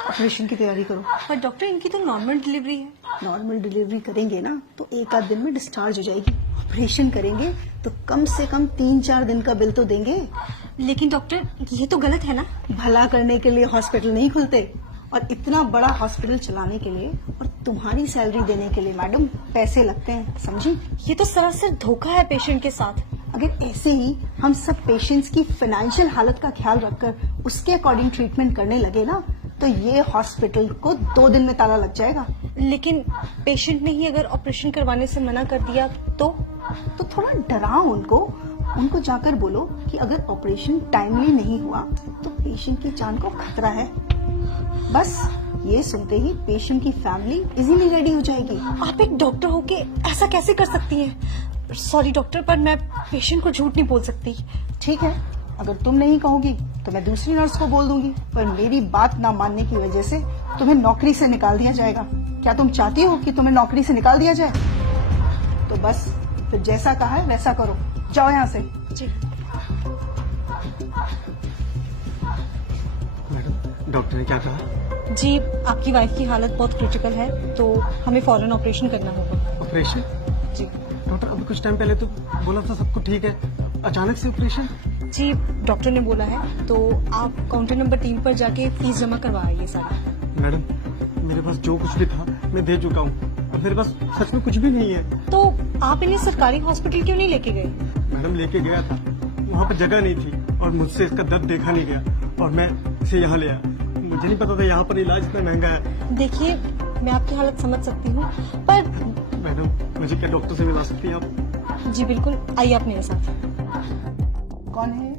Operation की तैयारी करो। पर डॉक्टर इनकी तो नॉर्मल डिलीवरी है। नॉर्मल डिलीवरी करेंगे ना तो एक आध दिन में डिस्चार्ज हो जाएगी। ऑपरेशन करेंगे तो कम से कम 3-4 दिन का बिल तो देंगे। लेकिन डॉक्टर ये तो गलत है ना। भला करने के लिए हॉस्पिटल नहीं खुलते, और इतना बड़ा हॉस्पिटल चलाने के लिए और तुम्हारी सैलरी देने के लिए मैडम पैसे लगते हैं, समझी? ये तो सरासर धोखा है पेशेंट के साथ। अगर ऐसे ही हम सब पेशेंट्स की फाइनेंशियल हालत का ख्याल रखकर उसके अकॉर्डिंग ट्रीटमेंट करने लगे ना तो ये हॉस्पिटल को 2 दिन में ताला लग जाएगा। लेकिन पेशेंट ने ही अगर ऑपरेशन करवाने से मना कर दिया तो थोड़ा डराओ उनको जाकर बोलो कि अगर ऑपरेशन टाइमली नहीं हुआ तो पेशेंट की जान को खतरा है। बस ये सुनते ही पेशेंट की फैमिली इजीली रेडी हो जाएगी। आप एक डॉक्टर होके ऐसा कैसे कर सकती हैं? सॉरी डॉक्टर, पर मैं पेशेंट को झूठ नहीं बोल सकती। ठीक है, अगर तुम नहीं कहोगी तो मैं दूसरी नर्स को बोल दूंगी, पर मेरी बात ना मानने की वजह से तुम्हें नौकरी से निकाल दिया जाएगा। क्या तुम चाहती हो कि तुम्हें नौकरी से निकाल दिया जाए? तो बस फिर जैसा कहा है वैसा करो, जाओ यहाँ से। जी मैडम, डॉक्टर ने क्या कहा? जी, आपकी वाइफ की हालत बहुत क्रिटिकल है तो हमें फौरन ऑपरेशन करना होगा। ऑपरेशन? जी डॉक्टर, अभी कुछ टाइम पहले तो बोला था सब कुछ ठीक है, अचानक से ऑपरेशन? जी, डॉक्टर ने बोला है तो आप काउंटर नंबर 3 पर जाके फीस जमा करवा आइए सारी। मैडम, मेरे पास जो कुछ भी था मैं दे चुका हूँ और मेरे पास सच में कुछ भी नहीं है। तो आप इन्हें सरकारी हॉस्पिटल क्यों नहीं लेके गए? मैडम, लेके गया था, वहाँ पर जगह नहीं थी और मुझसे इसका दर्द देखा नहीं गया और मैं इसे यहाँ ले आया। मुझे नहीं पता था यहाँ पर इलाज इतना महंगा है। देखिए, मैं आपकी हालत समझ सकती हूँ, पर मैडम, मुझे क्या डॉक्टर से मिला सकती हैं आप? जी बिल्कुल, आइए आप मेरे साथ। कौन है?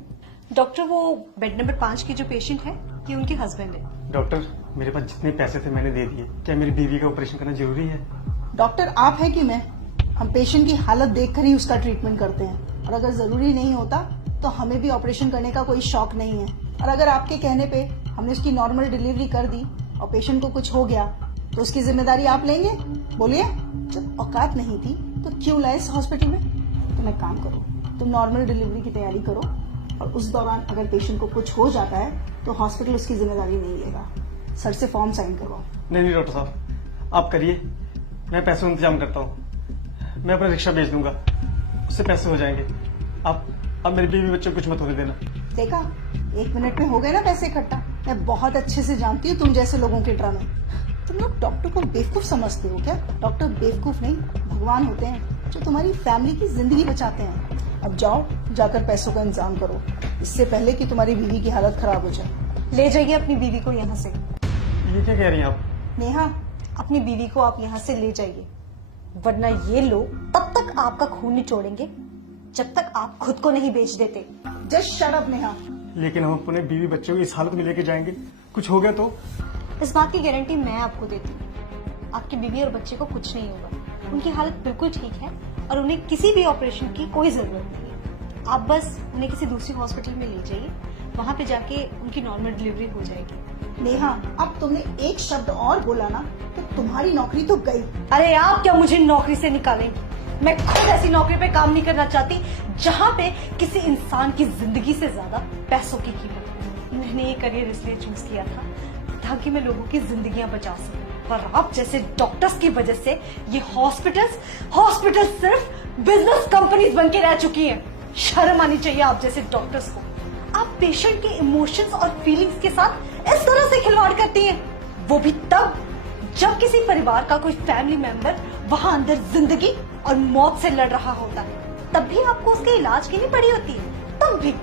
डॉक्टर, वो बेड नंबर 5 की जो पेशेंट है ये उनके हस्बैंड है। डॉक्टर, मेरे पास जितने पैसे थे मैंने दे दिए। क्या मेरी बीवी का ऑपरेशन करना जरूरी है? डॉक्टर आप है कि मैं? हम पेशेंट की हालत देखकर ही उसका ट्रीटमेंट करते हैं, और अगर जरूरी नहीं होता तो हमें भी ऑपरेशन करने का कोई शौक नहीं है। और अगर आपके कहने पे हमने उसकी नॉर्मल डिलीवरी कर दी और पेशेंट को कुछ हो गया तो उसकी जिम्मेदारी आप लेंगे? बोलिए, जब औकात नहीं थी तो क्यों लाए इस हॉस्पिटल में? तुम एक काम करो, तुम नॉर्मल डिलीवरी की तैयारी करो, और उस दौरान अगर पेशेंट को कुछ हो जाता है तो हॉस्पिटल उसकी जिम्मेदारी नहीं लेगा। सर से फॉर्म साइन करवाओ। नहीं डॉक्टर साहब, आप करिए, मैं पैसों का इंतजाम करता हूँ। मैं अपना रिक्शा भेज दूंगा, उससे पैसे हो जाएंगे। आप मेरी बीवी बच्चे को कुछ मत होने देना। देखा, 1 मिनट में हो गए ना पैसे इकट्ठा। मैं बहुत अच्छे से जानती हूँ तुम जैसे लोगों के ड्रामे। तुम लोग डॉक्टर को बेवकूफ समझते हो क्या? डॉक्टर बेवकूफ नहीं, भगवान होते हैं जो तुम्हारी फैमिली की जिंदगी बचाते हैं। अब जाओ, जाकर पैसों का इंतजाम करो, इससे पहले कि तुम्हारी बीवी की हालत खराब हो जाए। ले जाइए अपनी बीवी को यहाँ से। ये क्या कह रही हैं आप? नेहा, अपनी बीवी को आप यहाँ से ले जाइए, वरना ये लोग तब तक आपका खून निचोड़ेंगे जब तक आप खुद को नहीं बेच देते। Just shut up Neha. लेकिन हम अपने बीवी बच्चों को इस हालत में लेके जाएंगे, कुछ हो गया तो? इस बात की गारंटी मैं आपको देती हूँ। आपकी बीवी और बच्चे को कुछ नहीं होगा, उनकी हालत बिल्कुल ठीक है और उन्हें किसी भी ऑपरेशन की कोई जरूरत नहीं है। आप बस उन्हें किसी दूसरी हॉस्पिटल में ले जाइए, वहाँ पे जाके उनकी नॉर्मल डिलीवरी हो जाएगी। नेहा, अब तुमने एक शब्द और बोला ना तो तुम्हारी नौकरी तो गई। अरे आप क्या मुझे नौकरी से निकालेंगी? मैं खुद ऐसी नौकरी पे काम नहीं करना चाहती जहाँ पे किसी इंसान की जिंदगी से ज्यादा पैसों की कीमत हो। मैंने ये करियर इसलिए चूज किया था ताकि मैं लोगों की जिंदगियां बचा सकूं, और आप जैसे डॉक्टर्स की वजह से ये हॉस्पिटल्स सिर्फ बिजनेस कंपनीज बन के रह चुकी हैं। शर्म आनी चाहिए आप जैसे डॉक्टर्स को। आप पेशेंट के इमोशंस और फीलिंग्स के साथ इस तरह से खिलवाड़ करती हैं, वो भी तब जब किसी परिवार का कोई फैमिली मेंबर वहां अंदर जिंदगी और मौत से लड़ रहा होता है। तब भी आपको उसके इलाज की नहीं पड़ी होती है, तब भी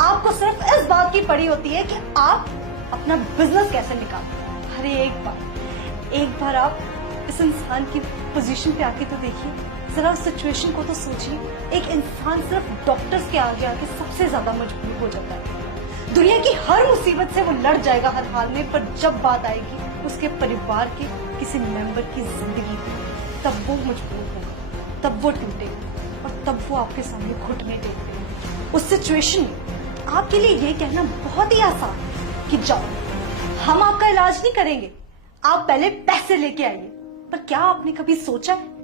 आपको सिर्फ इस बात की पड़ी होती है कि आप अपना बिजनेस कैसे निकालें। अरे एक बार आप इस इंसान की पोजीशन पे आके तो देखिए, जरा उस सिचुएशन को तो सोचिए। एक इंसान सिर्फ डॉक्टर्स के आगे आके सबसे ज्यादा मजबूर हो जाता है। दुनिया की हर मुसीबत से वो लड़ जाएगा हर हाल में, पर जब बात आएगी उसके परिवार के किसी मेंबर की जिंदगी की, तब वो मजबूर होगा, तब वो टूटेगा और तब वो आपके सामने घुटने टेकेगा। उस सिचुएशन में आपके लिए ये कहना बहुत ही आसान है कि जाओ, हम आपका इलाज नहीं करेंगे, आप पहले पैसे लेके आइए। पर क्या आपने कभी सोचा है